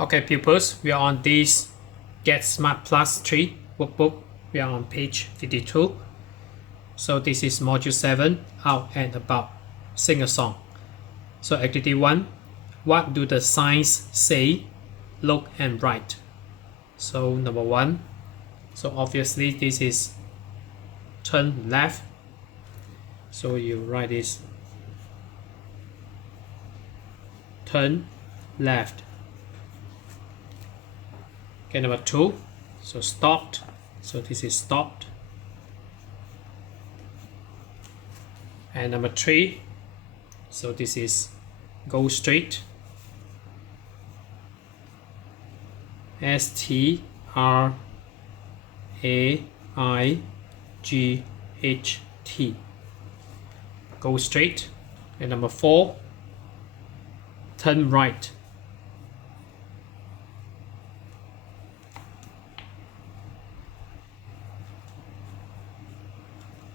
Okay, pupils, we are on this Get Smart Plus 3 workbook. We are on page 52. So this is module 7, Out and About. Sing a song. So activity 1, what do the signs say? Look and write. So number 1, so obviously this is turn left. So you write this turn left. Okay, number 2, so stopped. So this is stopped. And number 3, so this is go straight. STRAIGHT. Go straight. And number 4, turn right.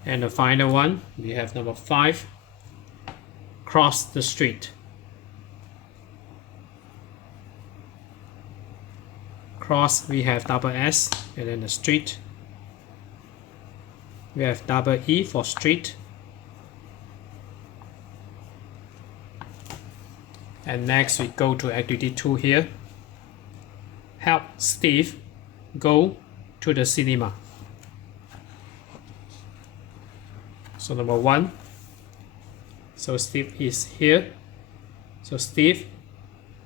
And the final one, we have number 5, cross the street. Cross, we have double S, and then the street. We have double E for street. And next we go to activity 2 here. Help Steve go to the cinema. So number 1, so Steve is here. So Steve,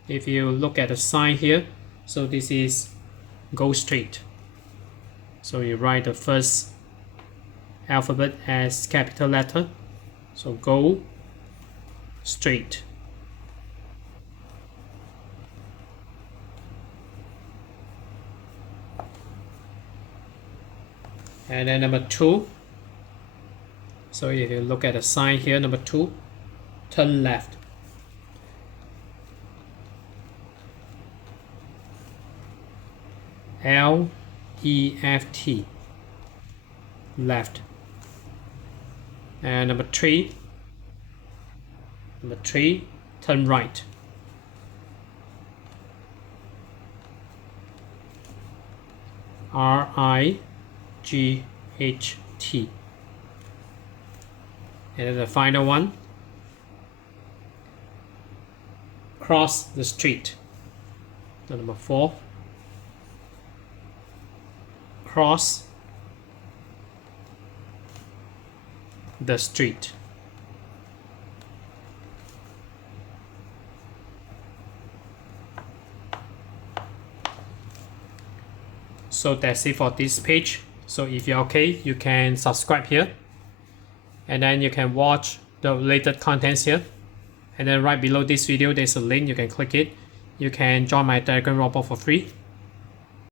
if you look at the sign here, so this is go straight. So you write the first alphabet as capital letter. So go straight. And then number 2, so if you look at the sign here, number 2, turn left. LEFT, left. And number 3, turn right. RIGHT. And then the final one, cross the street. So number 4, cross the street. So that's it for this page. So if you're okay, you can subscribe here, and then you can watch the related contents here. And then right below this video there's a link, you can click it. You can join my Telegram robot for free.